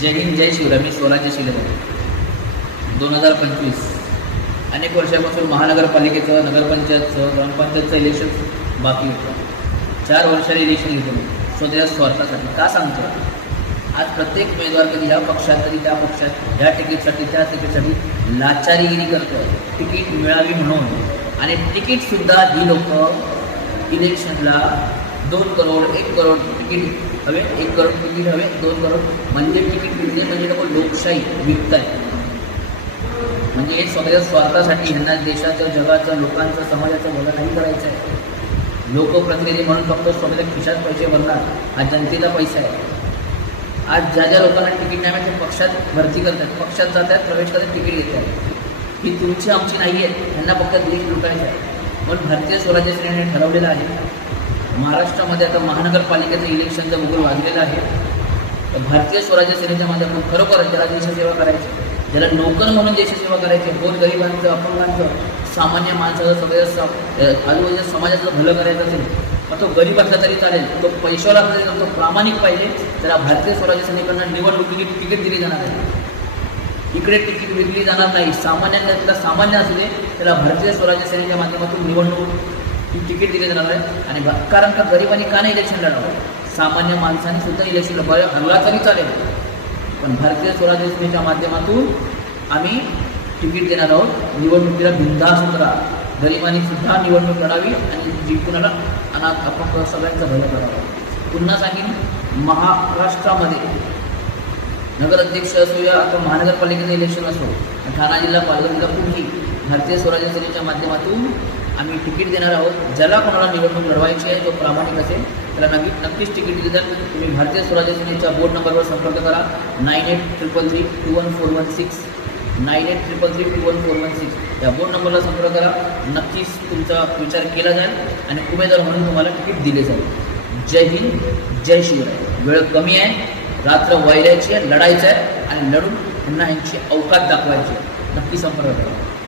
जय हिंद जय शिवराय. मी स्वराज्य शिलेदार. 2025 अनेक वर्षापासून महानगरपालिकेचं, नगरपंचायतचं, ग्रामपंचायतचं इलेक्शन बाकी होतं. 4 वर्षांनी इलेक्शन घेतो मी स्वतःच्या स्वार्थासाठी. का सांगतो? आज प्रत्येक उमेदवार कधी ह्या पक्षात, कधी त्या पक्षात, ह्या तिकीटसाठी त्या तिकीटसाठी लाचारीगिरी करतो, तिकीट मिळावी म्हणून. आणि तिकीटसुद्धा ही लोक इलेक्शनला 2 करोड 1 करोड तिकीट हवे, 1 करोड तिकीट हवे, 2 करोड म्हणजे तिकीट विकले म्हणजे लोक लोकशाही विकत आहेत. म्हणजे हे स्वतःच्या स्वार्थासाठी ह्यांना देशाचं, जगाचं, लोकांचं, समाजाचं भलं नाही करायचं आहे. लोकप्रतिनिधी म्हणून फक्त स्वतःच्या खिशात पैसे भरणार, हा जनतेचा पैसा आहे. आज ज्या ज्या लोकांना तिकीट नाही ते पक्षात भरती करतात, पक्षात जातात, प्रवेश करतात, तिकीट घेतात. ही तुमची आमची नाही आहे, ह्यांना फक्त देश लुटायचा आहे. पण भारतीय स्वराज्य सेनेने ठरवलेलं आहे, महाराष्ट्रामध्ये आता महानगरपालिकेचं इलेक्शनचं मुघल वाजलेलं आहे. तर भारतीय स्वराज्य सेनेच्या माध्यमातून खरोखर ज्याला देशसेवा करायची, ज्याला नोकर म्हणून देशसेवा करायची, गोरगरिबांचं, अपंगांचं, सामान्य माणसाचं, सगळ्या आजूबाजूच्या समाजाचं भलं करायचं असेल, मग तो गरीब असला तरी चालेल, तो पैशावाला असला तरी तो प्रामाणिक पाहिजे, त्याला भारतीय स्वराज्य सेनेकडनं निवडणुकीची तिकीट दिली जाणार आहे. इकडे तिकीट विकली जाणार नाही. सामान्यांना सामान्य असू दे, त्याला भारतीय स्वराज्य सेनेच्या माध्यमातून निवडणूक ही तिकीट दिली जाणार आहे. आणि कारण का गरिबांनी का नाही इलेक्शन लढावं? सामान्य माणसांनी सुद्धा इलेक्शन हरला तरी चालेल, पण भारतीय स्वराज्य सेनेच्या माध्यमातून आम्ही तिकीट देणार आहोत. निवडणुकीला बिनधास्त उतरा, गरिबांनी सुद्धा निवडणूक लढावी आणि जिंकून अनाथ अपंग सगळ्यांचं भलं करावं. पुन्हा सांगेन, महाराष्ट्रामध्ये नगराध्यक्ष असो या आता महानगरपालिकेचं इलेक्शन असो, ठाणा जिल्हा, पालघर जिल्हा, कुठेही भारतीय स्वराज्य सेनेच्या माध्यमातून आम्ही तिकीट देणार आहोत. ज्याला कोणाला निवडणूक लढवायची आहे, जो प्रामाणिक असेल त्याला नक्कीच तिकीट दिली जाईल. तुम्ही भारतीय स्वराज्य सेनेच्या बोर्ड नंबरवर संपर्क करा, 9833321416, 9833321416 या बोर्ड नंबरला संपर्क करा. नक्कीच तुमचा विचार केला जाईल आणि उमेदवार म्हणून तुम्हाला तिकीट दिले जाईल. जय हिंद जय शिवराय. वेळ कमी आहे, रात्र वैरायची आहे, लढायचं आहे आणि लढून पुन्हा यांची अवकात दाखवायची आहे. नक्की संपर्क करा.